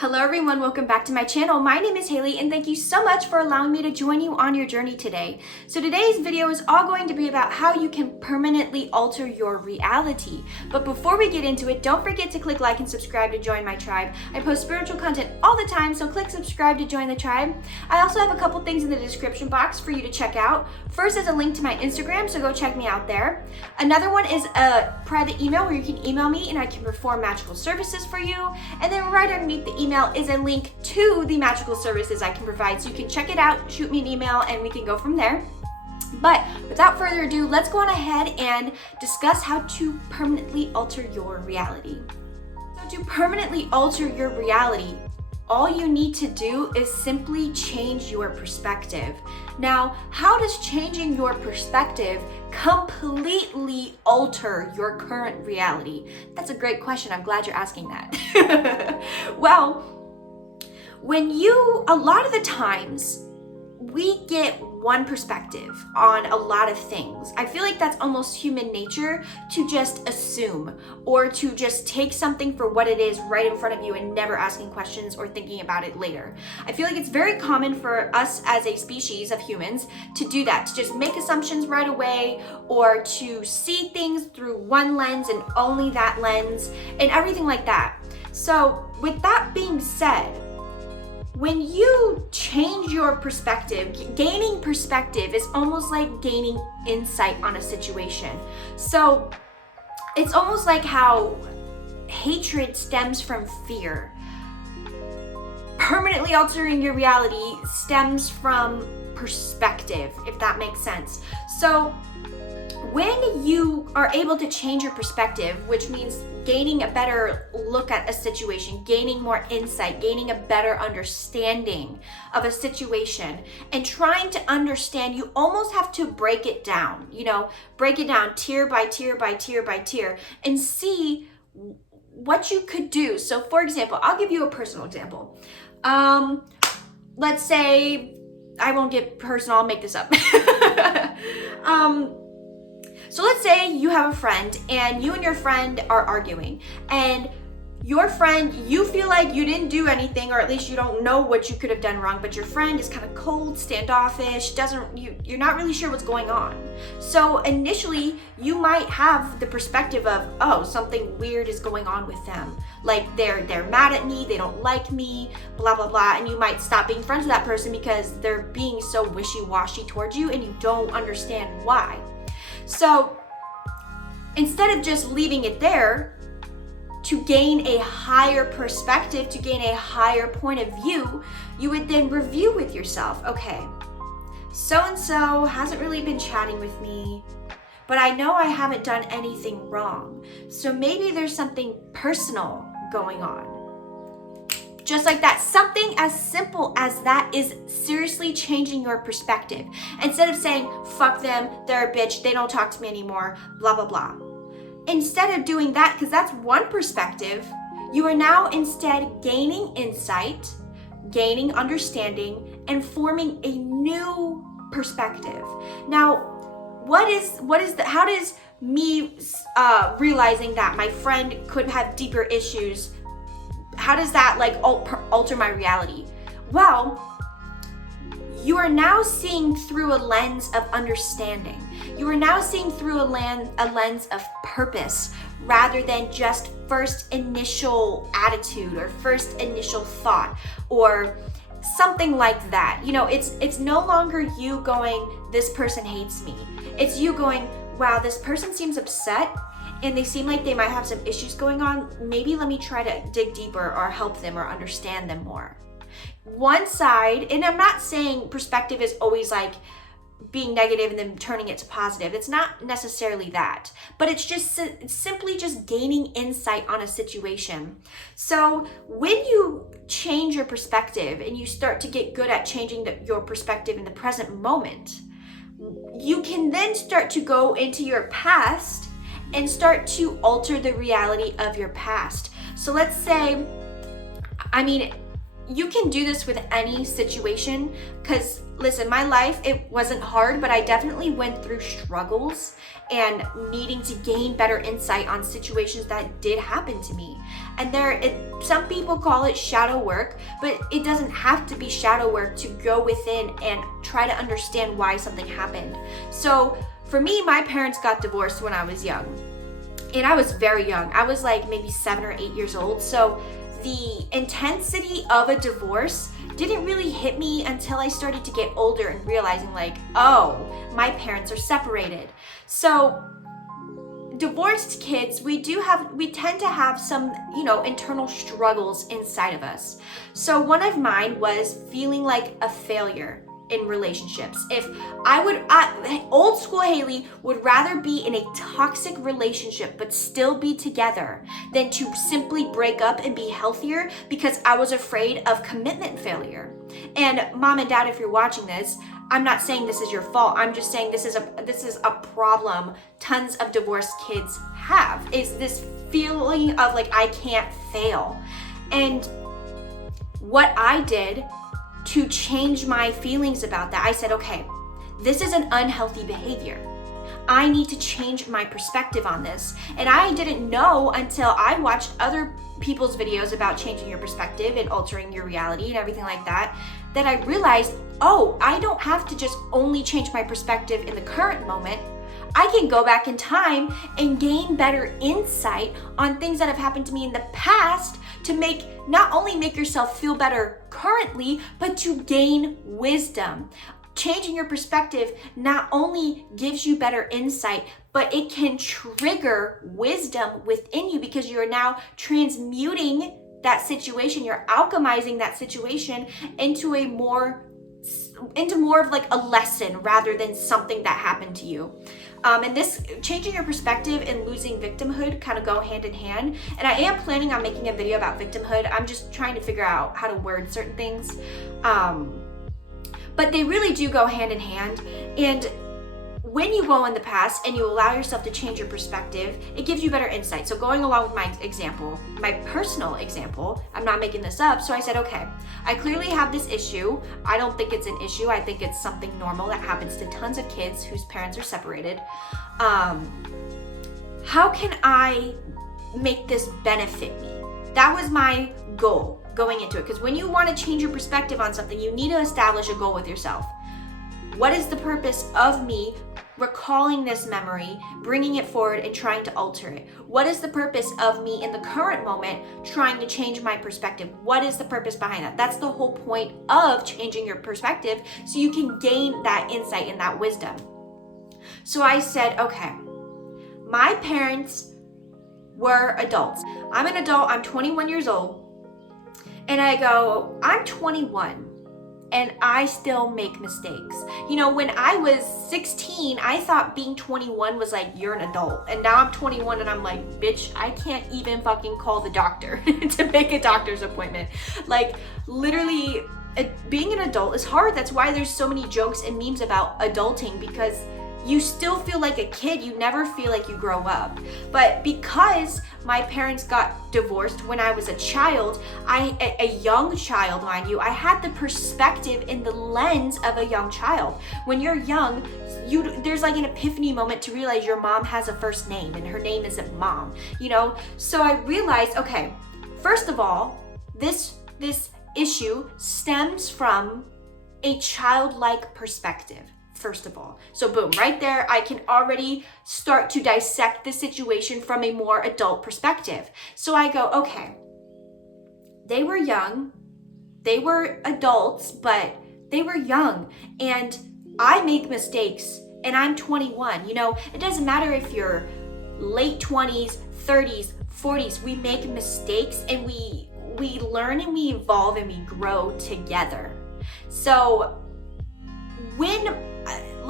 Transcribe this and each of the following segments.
Hello everyone, welcome back to my channel. My name is Hayley and thank you so much for allowing me to join you on your journey today. So today's video is all going to be about how you can permanently alter your reality. But before we get into it, don't forget to click like and subscribe to join my tribe. I post spiritual content all the time, so click subscribe to join the tribe. I also have a couple things in the description box for you to check out. First is a link to my Instagram, so go check me out there. Another one is a private email where you can email me and I can perform magical services for you. And then right underneath the email is a link to the magical services I can provide, so you can check it out, shoot me an email, and we can go from there. But without further ado, let's go on ahead and discuss how to permanently alter your reality. So to permanently alter your reality, all you need to do is simply change your perspective. Now, how does changing your perspective completely alter your current reality? That's a great question. I'm glad you're asking that. Well, a lot of the times, we get one perspective on a lot of things. I feel like that's almost human nature to just assume or to just take something for what it is right in front of you and never asking questions or thinking about it later. I feel like it's very common for us as a species of humans to do that, to just make assumptions right away or to see things through one lens and only that lens and everything like that. So with that being said, when you change your perspective, gaining perspective is almost like gaining insight on a situation. So it's almost like how hatred stems from fear. Permanently altering your reality stems from perspective, if that makes sense. So when you are able to change your perspective, which means gaining a better look at a situation, gaining more insight, gaining a better understanding of a situation, and trying to understand, you almost have to break it down, break it down tier by tier by tier by tier and see what you could do. So for example, I'll give you a personal example. Let's say, I won't get personal, I'll make this up. So let's say you have a friend and you and your friend are arguing, and your friend, you feel like you didn't do anything, or at least you don't know what you could have done wrong, but your friend is kind of cold, standoffish, you're not really sure what's going on. So initially you might have the perspective of, oh, something weird is going on with them. Like they're mad at me, they don't like me, blah, blah, blah. And you might stop being friends with that person because they're being so wishy-washy towards you and you don't understand why. So instead of just leaving it there, to gain a higher perspective, to gain a higher point of view, you would then review with yourself, okay, so-and-so hasn't really been chatting with me, but I know I haven't done anything wrong. So maybe there's something personal going on. Just like that, something as simple as that is seriously changing your perspective. Instead of saying, fuck them, they're a bitch, they don't talk to me anymore, blah, blah, blah. Instead of doing that, because that's one perspective, you are now instead gaining insight, gaining understanding, and forming a new perspective. Now, how does me realizing that my friend could have deeper issues, how does that alter my reality? Well, you are now seeing through a lens of understanding. You are now seeing through a lens of purpose rather than just first initial attitude or first initial thought or something like that. It's no longer you going, this person hates me. It's you going, wow, this person seems upset and they seem like they might have some issues going on. Maybe let me try to dig deeper or help them or understand them more. One side, and I'm not saying perspective is always like being negative and then turning it to positive. It's not necessarily that, but it's simply just gaining insight on a situation. So when you change your perspective and you start to get good at changing your perspective in the present moment, you can then start to go into your past and start to alter the reality of your past. So let's say, you can do this with any situation, because listen, my life, it wasn't hard, but I definitely went through struggles and needing to gain better insight on situations that did happen to me. And some people call it shadow work, but it doesn't have to be shadow work to go within and try to understand why something happened. So for me, my parents got divorced when I was young, and I was very young. I was like maybe 7 or 8 years old. So the intensity of a divorce didn't really hit me until I started to get older and realizing like, oh, my parents are separated. So divorced kids, we tend to have some, internal struggles inside of us. So one of mine was feeling like a failure in relationships. Old school Hayley would rather be in a toxic relationship but still be together than to simply break up and be healthier, because I was afraid of commitment failure. And mom and dad, if you're watching this, I'm not saying this is your fault. I'm just saying this is a problem tons of divorced kids have, is this feeling of like, I can't fail. And what I did to change my feelings about that, I said, okay, this is an unhealthy behavior. I need to change my perspective on this. And I didn't know until I watched other people's videos about changing your perspective and altering your reality and everything like that, that I realized, oh, I don't have to just only change my perspective in the current moment. I can go back in time and gain better insight on things that have happened to me in the past to not only make yourself feel better currently, but to gain wisdom. Changing your perspective not only gives you better insight, but it can trigger wisdom within you, because you're now transmuting that situation, you're alchemizing that situation into more of like a lesson rather than something that happened to you. And this changing your perspective and losing victimhood kind of go hand in hand. And I am planning on making a video about victimhood. I'm just trying to figure out how to word certain things. But they really do go hand in hand. And when you go in the past and you allow yourself to change your perspective, it gives you better insight. So going along with my example, my personal example, I'm not making this up. So I said, okay, I clearly have this issue. I don't think it's an issue. I think it's something normal that happens to tons of kids whose parents are separated. How can I make this benefit me? That was my goal going into it. Because when you want to change your perspective on something, you need to establish a goal with yourself. What is the purpose of me recalling this memory, bringing it forward and trying to alter it? What is the purpose of me in the current moment trying to change my perspective? What is the purpose behind that? That's the whole point of changing your perspective, so you can gain that insight and that wisdom. So I said, okay, my parents were adults. I'm an adult, I'm 21 years old. And I go, I'm 21. And I still make mistakes. When I was 16, I thought being 21 was like, you're an adult. And now I'm 21 and I'm like, bitch, I can't even fucking call the doctor to make a doctor's appointment. Like, literally, being an adult is hard. That's why there's so many jokes and memes about adulting, because you still feel like a kid. You never feel like you grow up. But because my parents got divorced when I was a child, a young child, mind you, I had the perspective in the lens of a young child. When you're young, there's like an epiphany moment to realize your mom has a first name and her name isn't mom, So I realized, okay, first of all, this issue stems from a childlike perspective. First of all. So boom, right there, I can already start to dissect the situation from a more adult perspective. So I go, okay, they were young, they were adults, but they were young, and I make mistakes, and I'm 21. It doesn't matter if you're late 20s, 30s, 40s, we make mistakes, and we learn and we evolve and we grow together. So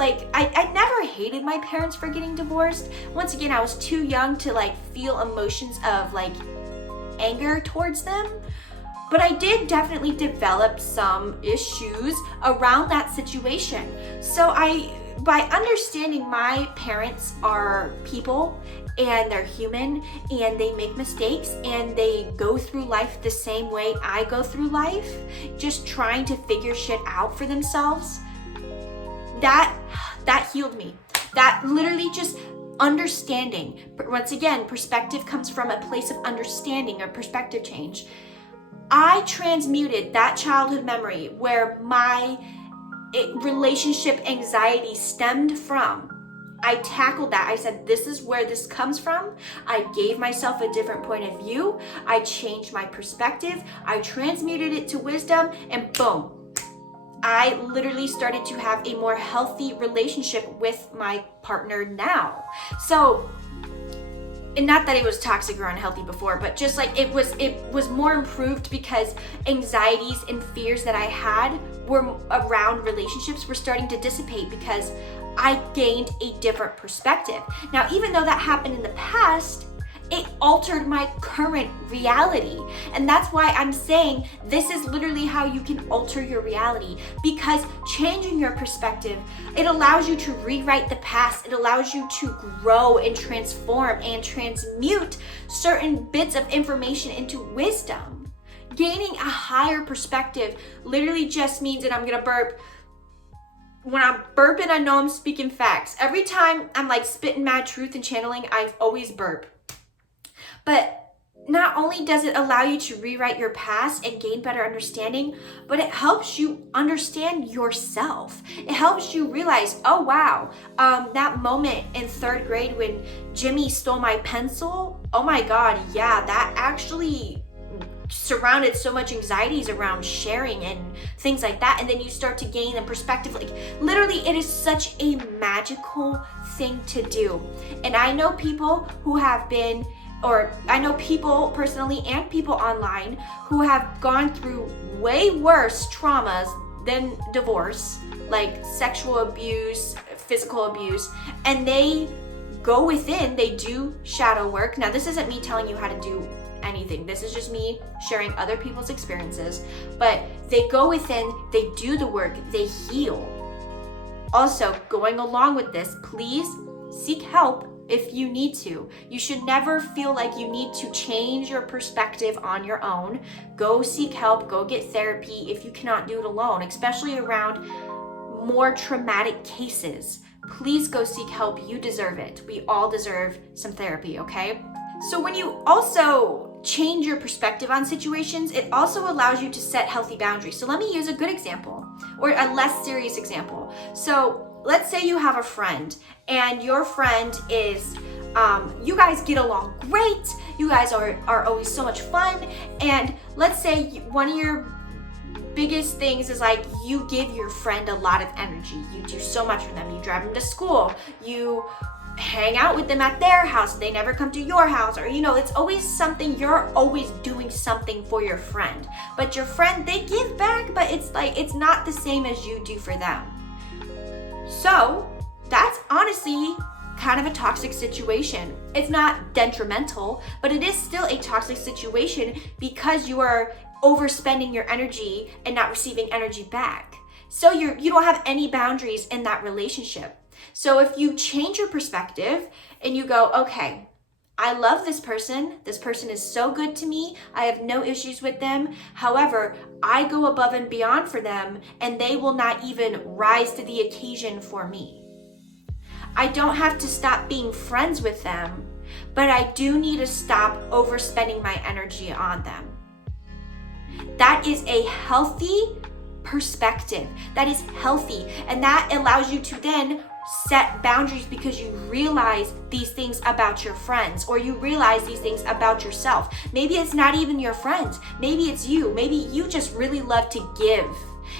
I never hated my parents for getting divorced. Once again, I was too young to feel emotions of anger towards them. But I did definitely develop some issues around that situation. So I by understanding my parents are people and they're human and they make mistakes and they go through life the same way I go through life, just trying to figure shit out for themselves, that healed me. That literally just understanding. Once again, perspective comes from a place of understanding or perspective change. I transmuted that childhood memory where my relationship anxiety stemmed from. I tackled that. I said, this is where this comes from. I gave myself a different point of view. I changed my perspective. I transmuted it to wisdom, and boom, I literally started to have a more healthy relationship with my partner now. So, and not that it was toxic or unhealthy before, but just like it was more improved because anxieties and fears that I had were around relationships were starting to dissipate because I gained a different perspective. Now, even though that happened in the past, it altered my current reality. And that's why I'm saying this is literally how you can alter your reality, because changing your perspective, it allows you to rewrite the past. It allows you to grow and transform and transmute certain bits of information into wisdom. Gaining a higher perspective literally just means, and I'm gonna burp, when I'm burping, I know I'm speaking facts. Every time I'm like spitting mad truth and channeling, I always burp. But not only does it allow you to rewrite your past and gain better understanding, but it helps you understand yourself. It helps you realize, oh wow, that moment in 3rd grade when Jimmy stole my pencil, oh my God, yeah, that actually surrounded so much anxieties around sharing and things like that. And then you start to gain a perspective. Like literally, it is such a magical thing to do. And I know people who have been, or I know people personally and people online who have gone through way worse traumas than divorce, like sexual abuse, physical abuse, and they go within, they do shadow work. Now, this isn't me telling you how to do anything. This is just me sharing other people's experiences, but they go within, they do the work, they heal. Also, going along with this, please seek help if you need to. You should never feel like you need to change your perspective on your own. Go seek help, go get therapy if you cannot do it alone, especially around more traumatic cases. Please go seek help. You deserve it. We all deserve some therapy, okay? So when you also change your perspective on situations, it also allows you to set healthy boundaries. So let me use a good example, or a less serious example. So let's say you have a friend and your friend is, you guys get along great. You guys are always so much fun. And let's say one of your biggest things is like you give your friend a lot of energy. You do so much for them. You drive them to school. You hang out with them at their house. They never come to your house, or it's always something. You're always doing something for your friend. But your friend, they give back, but it's like it's not the same as you do for them. So that's honestly kind of a toxic situation. It's not detrimental, but it is still a toxic situation because you are overspending your energy and not receiving energy back. So you don't have any boundaries in that relationship. So if you change your perspective and you go, okay, I love this person. This person is so good to me. I have no issues with them. However, I go above and beyond for them, and they will not even rise to the occasion for me. I don't have to stop being friends with them, but I do need to stop overspending my energy on them. That is a healthy perspective. That is healthy, and that allows you to then set boundaries because you realize these things about your friends, or you realize these things about yourself. Maybe it's not even your friends. Maybe it's you. Maybe you just really love to give.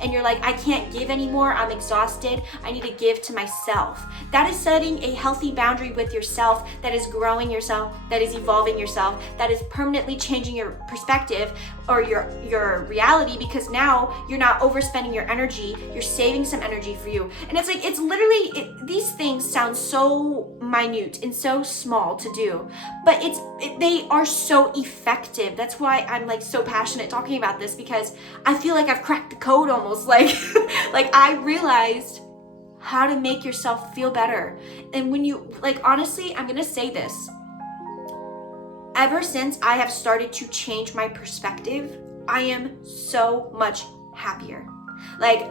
And you're like, I can't give anymore. I'm exhausted. I need to give to myself. That is setting a healthy boundary with yourself, that is growing yourself, that is evolving yourself, that is permanently changing your perspective or your reality, because now you're not overspending your energy. You're saving some energy for you. And it's like, it's literally, these things sound so minute and so small to do, but they are so effective. That's why I'm like so passionate talking about this, because I feel like I've cracked the code almost. Like I realized how to make yourself feel better. And when you, like, honestly, I'm gonna say this. Ever since I have started to change my perspective, I am so much happier. Like,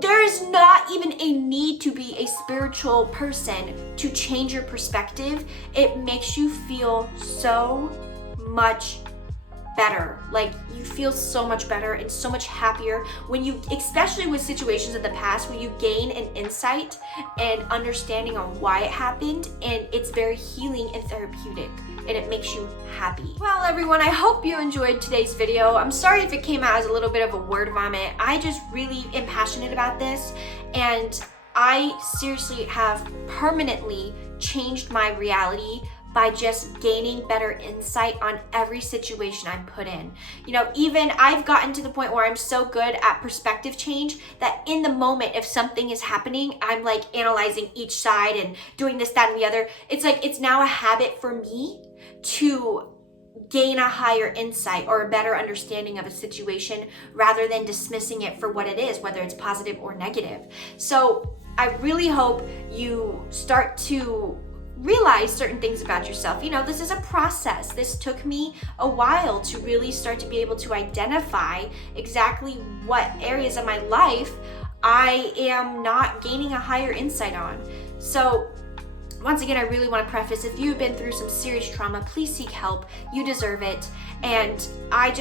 there is not even a need to be a spiritual person to change your perspective. It makes you feel so much better. Like, you feel so much better and so much happier when you, especially with situations in the past, when you gain an insight and understanding on why it happened, and it's very healing and therapeutic, and it makes you happy. Well, everyone, I hope you enjoyed today's video. I'm sorry if it came out as a little bit of a word vomit. I just really am passionate about this, and I seriously have permanently changed my reality by just gaining better insight on every situation I'm put in. You know, even I've gotten to the point where I'm so good at perspective change that in the moment, if something is happening, I'm like analyzing each side and doing this, that, and the other. It's like, it's now a habit for me to gain a higher insight or a better understanding of a situation rather than dismissing it for what it is, whether it's positive or negative. So I really hope you start to realize certain things about yourself. You know, this is a process. This took me a while to really start to be able to identify exactly what areas of my life I am not gaining a higher insight on. So once again, I really want to preface, if you've been through some serious trauma, please seek help. You deserve it. And I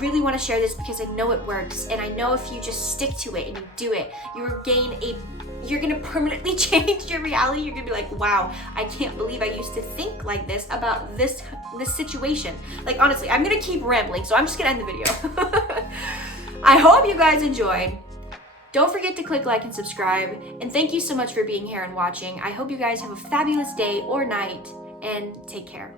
really want to share this because I know it works. And I know if you just stick to it and you do it, you're going to permanently change your reality. You're going to be like, wow, I can't believe I used to think like this about this situation. Like, honestly, I'm going to keep rambling, so I'm just going to end the video. I hope you guys enjoyed. Don't forget to click like and subscribe. And thank you so much for being here and watching. I hope you guys have a fabulous day or night, and take care.